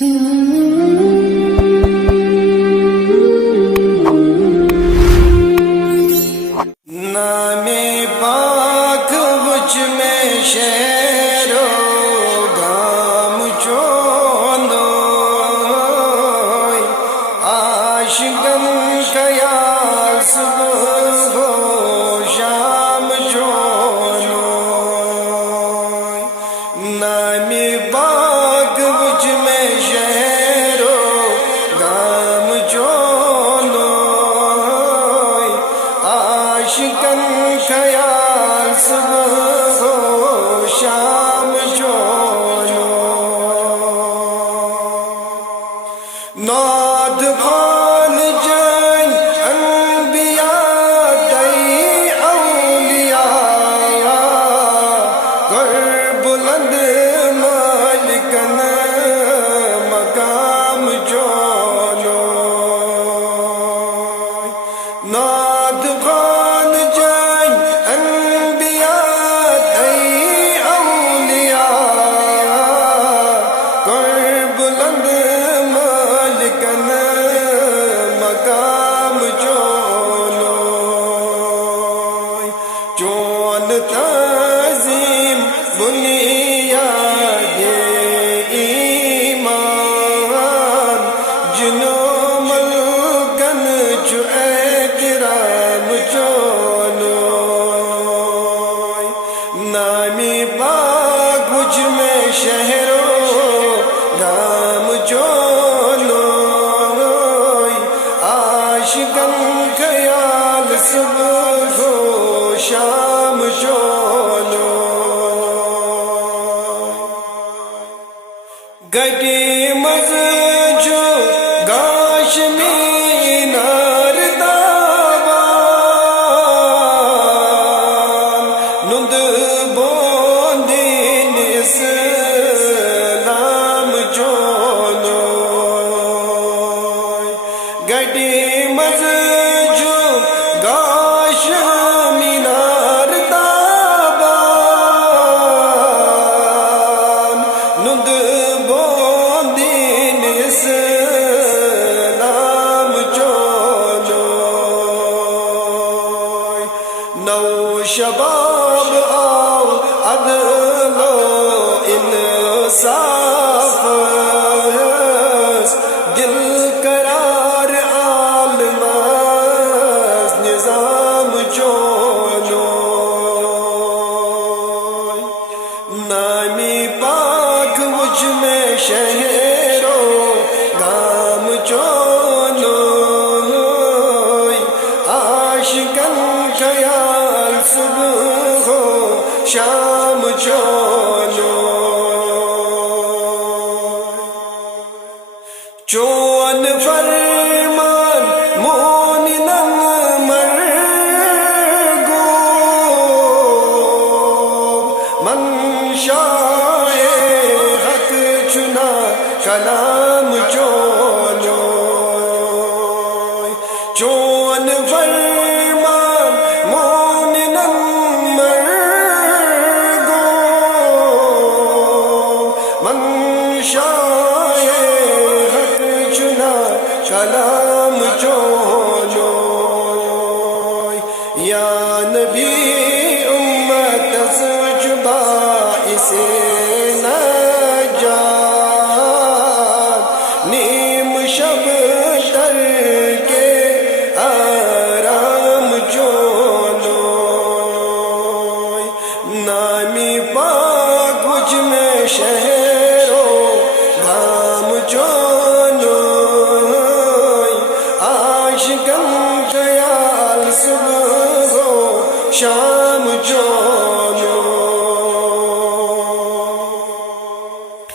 نام پاک مجھ میں شہر و گام چونوئی عاشقن خیال صبح و شام چونوئی نام پاک مجھ میں شہر و گام چونوئی عاشقن خیال صبح و شام چونو ناد خان جن انبیاء دئی اولیاء کر بلند مالکن مقام چونو ناد خان جن انبیاء دئی اولیاء کر بلند مالکن مقام چونو چون تعظیم بنیاد ایمان جنو ملکن چو احترام چونو نامی پاک مجھ میں شہر و گام چونو عاشقن خیال صبح و شام چونو گٹی مز جو گاش مینار داوان نند بوندین اسلام چونو گٹی مز جو گاش مینار داوان نند بوندین اسلام چونو نو شباب آؤ عدل و انصاف دل قرار عالم نظام چونو نامی پاک مجھ میں شہر و گام چونو عاشقن خیال صبح و شام چونو چون فرمان مومنن مرگو منشاء حق چنا کلام چونو چون فرمان مومنن مرگو منشاء حق چنا کلام چونو یا نبی امت سجبہ اسے نجات نیم شب تر کے آرام چونو نامی پاک مجھ میں شہر و گام چونو عاشقن خیال صبح و شام چونو